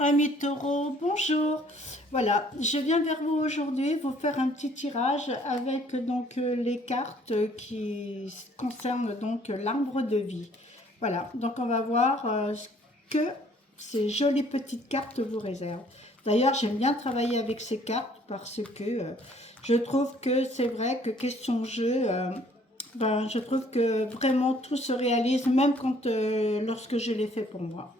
Amis taureaux, bonjour. Voilà, je viens vers vous aujourd'hui vous faire un petit tirage avec les cartes qui concernent donc l'arbre de vie. Voilà, donc on va voir ce que ces jolies petites cartes vous réservent. D'ailleurs, j'aime bien travailler avec ces cartes parce que je trouve que c'est vrai que question jeu, je trouve que vraiment tout se réalise même quand lorsque je l'ai fait pour moi.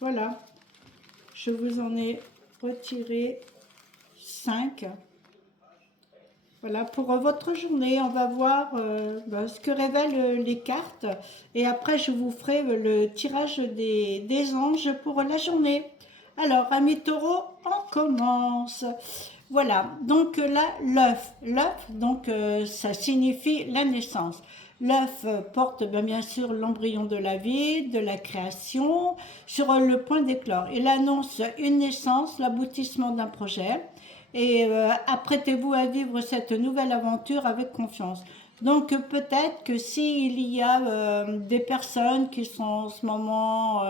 Voilà. Je vous en ai retiré 5. Voilà, pour votre journée, on va voir ce que révèlent les cartes. Et après, je vous ferai le tirage des anges pour la journée. Alors, amis taureaux, on commence. Voilà, donc là, l'œuf. L'œuf, ça signifie la naissance. L'œuf porte bien sûr l'embryon de la vie, de la création, sur le point d'éclore. Il annonce une naissance, l'aboutissement d'un projet et apprêtez-vous à vivre cette nouvelle aventure avec confiance. Donc peut-être que s'il y a des personnes qui sont en ce moment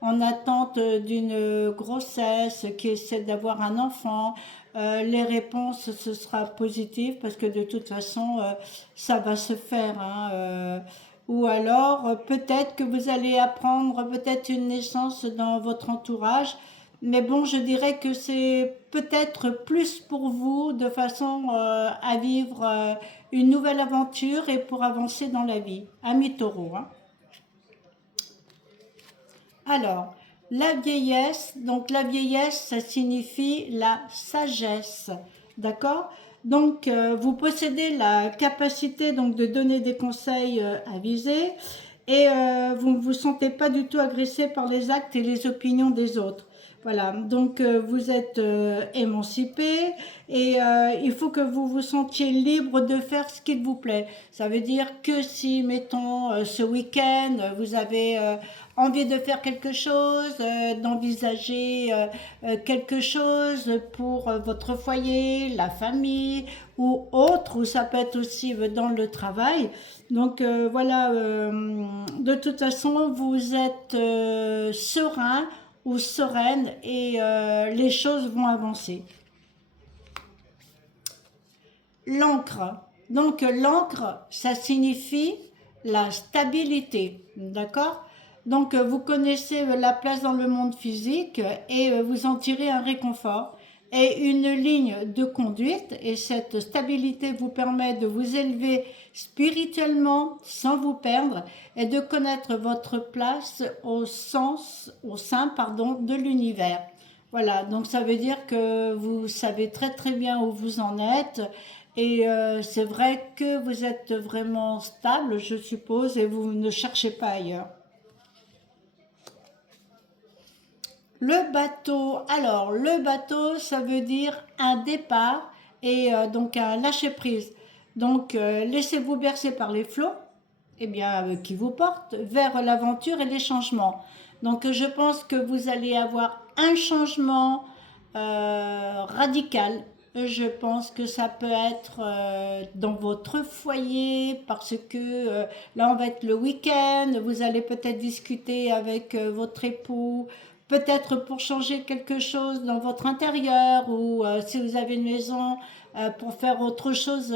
en attente d'une grossesse, qui essaient d'avoir un enfant, les réponses ce sera positif parce que de toute façon ça va se faire. Ou alors peut-être que vous allez apprendre peut-être une naissance dans votre entourage, mais bon, je dirais que c'est peut-être plus pour vous de façon à vivre une nouvelle aventure et pour avancer dans la vie. Amis taureau, hein. Alors, la vieillesse, donc la vieillesse, ça signifie la sagesse, d'accord? Donc, vous possédez la capacité donc de donner des conseils avisés et vous ne vous sentez pas du tout agressé par les actes et les opinions des autres. Voilà, donc vous êtes émancipé et il faut que vous vous sentiez libre de faire ce qu'il vous plaît. Ça veut dire que si, mettons, ce week-end, vous avez envie de faire quelque chose, d'envisager quelque chose pour votre foyer, la famille ou autre, ou ça peut être aussi dans le travail. Donc voilà, de toute façon, vous êtes serein ou sereine et les choses vont avancer. L'encre. Donc l'encre, ça signifie la stabilité, d'accord? Donc vous connaissez la place dans le monde physique et vous en tirez un réconfort et une ligne de conduite et cette stabilité vous permet de vous élever spirituellement sans vous perdre et de connaître votre place au sein de l'univers. Voilà, donc ça veut dire que vous savez très très bien où vous en êtes et c'est vrai que vous êtes vraiment stable, je suppose, et vous ne cherchez pas ailleurs. Le bateau, alors le bateau, ça veut dire un départ et donc un lâcher-prise. Donc laissez-vous bercer par les flots, qui vous portent vers l'aventure et les changements. Donc je pense que vous allez avoir un changement radical. Je pense que ça peut être dans votre foyer parce que là on va être le week-end, vous allez peut-être discuter avec votre époux, peut-être pour changer quelque chose dans votre intérieur ou si vous avez une maison pour faire autre chose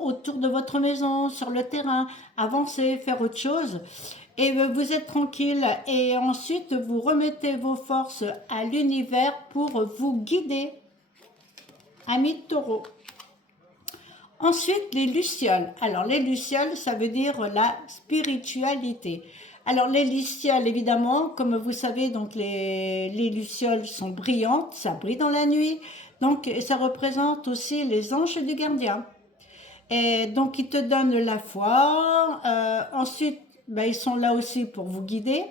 autour de votre maison, sur le terrain, avancer, faire autre chose. Et vous êtes tranquille et ensuite vous remettez vos forces à l'univers pour vous guider. Amis de taureau. Ensuite, les lucioles. Alors, les lucioles, ça veut dire la spiritualité. Alors, les lucioles, évidemment, comme vous savez, donc les lucioles sont brillantes, ça brille dans la nuit. Donc, ça représente aussi les anges du gardien. Et donc, ils te donnent la foi. Ensuite, ils sont là aussi pour vous guider.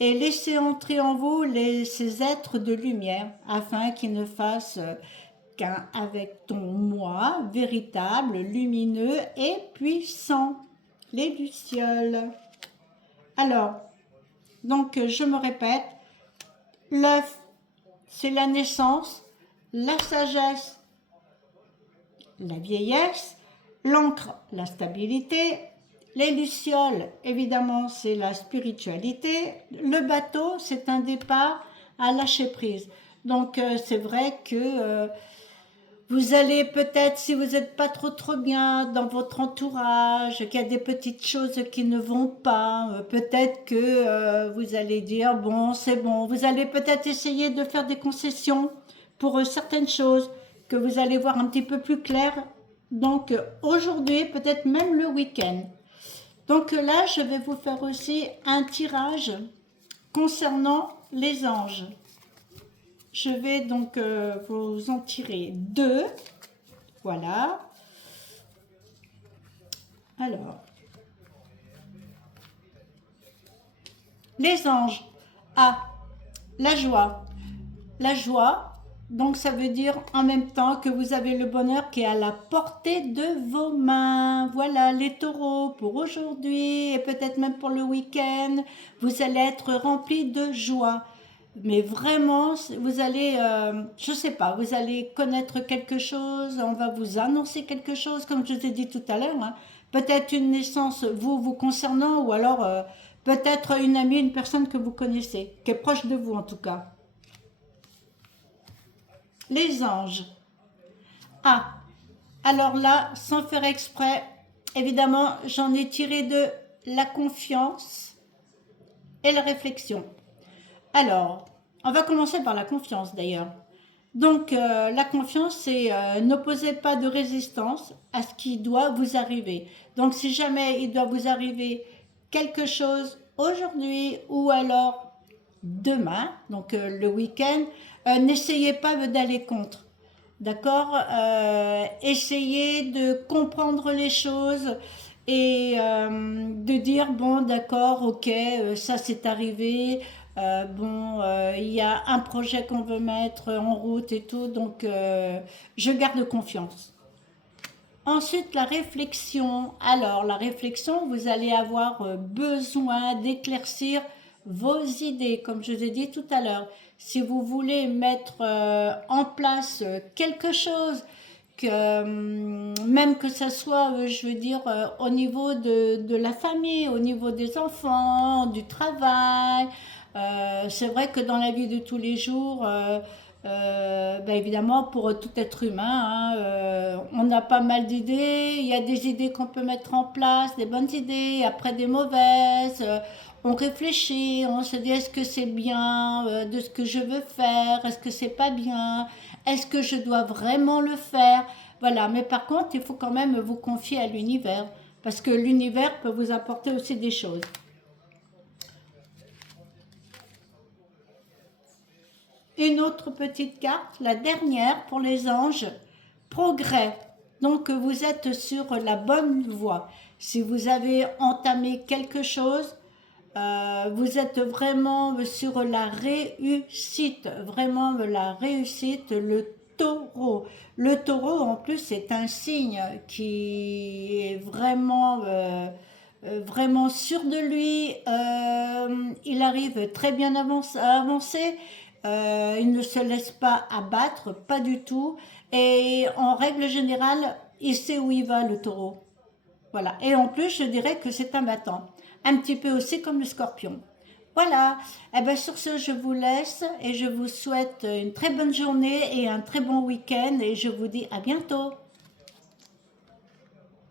Et laissez entrer en vous ces êtres de lumière afin qu'ils ne fassent qu'un avec ton moi véritable, lumineux et puissant. Les lucioles. Alors, donc je me répète, L'œuf, c'est la naissance, la sagesse, la vieillesse, l'encre, la stabilité, les lucioles, évidemment, c'est la spiritualité, le bateau, c'est un départ à lâcher prise. Donc, c'est vrai que vous allez peut-être, si vous n'êtes pas trop bien dans votre entourage, qu'il y a des petites choses qui ne vont pas, peut-être que vous allez dire, bon, c'est bon. Vous allez peut-être essayer de faire des concessions pour certaines choses, que vous allez voir un petit peu plus clair. Donc, aujourd'hui, peut-être même le week-end. Donc là, je vais vous faire aussi un tirage concernant les anges. Je vais donc vous en tirer deux. Voilà. Alors, les anges. Ah, la joie. La joie, donc ça veut dire en même temps que vous avez le bonheur qui est à la portée de vos mains. Voilà, les taureaux, pour aujourd'hui et peut-être même pour le week-end, vous allez être remplis de joie. Mais vraiment, vous allez, je sais pas, vous allez connaître quelque chose, on va vous annoncer quelque chose, comme je vous ai dit tout à l'heure, hein. Peut-être une naissance vous concernant, ou alors peut-être une amie, une personne que vous connaissez, qui est proche de vous en tout cas. Les anges. Ah, alors là, sans faire exprès, évidemment, j'en ai tiré de la confiance et la réflexion. Alors, on va commencer par la confiance d'ailleurs. Donc, la confiance, c'est n'opposez pas de résistance à ce qui doit vous arriver. Donc, si jamais il doit vous arriver quelque chose aujourd'hui ou alors demain, donc le week-end, n'essayez pas d'aller contre. D'accord. Essayez de comprendre les choses et de dire, bon, d'accord, ok, ça c'est arrivé, bon, il y a un projet qu'on veut mettre en route et tout, donc je garde confiance. Ensuite, la réflexion. Alors, la réflexion, vous allez avoir besoin d'éclaircir vos idées, comme je vous ai dit tout à l'heure. Si vous voulez mettre en place quelque chose, que, même que ce soit, je veux dire, au niveau de la famille, au niveau des enfants, du travail, c'est vrai que dans la vie de tous les jours, ben évidemment, pour tout être humain, hein, on a pas mal d'idées. Il y a des idées qu'on peut mettre en place, des bonnes idées, après des mauvaises. On réfléchit, on se dit est-ce que c'est bien de ce que je veux faire, est-ce que c'est pas bien, est-ce que je dois vraiment le faire. Voilà, mais par contre, il faut quand même vous confier à l'univers, parce que l'univers peut vous apporter aussi des choses. Une autre petite carte, la dernière pour les anges, progrès. Donc vous êtes sur la bonne voie. Si vous avez entamé quelque chose, vous êtes vraiment sur la réussite, vraiment la réussite, le taureau. Le taureau, en plus, c'est un signe qui est vraiment sûr de lui. Il arrive très bien à avancer. Il ne se laisse pas abattre, pas du tout. Et en règle générale, il sait où il va, le taureau. Voilà. Et en plus, je dirais que c'est un battant. Un petit peu aussi comme le scorpion. Voilà. Eh bien, sur ce, je vous laisse et je vous souhaite une très bonne journée et un très bon week-end et je vous dis à bientôt.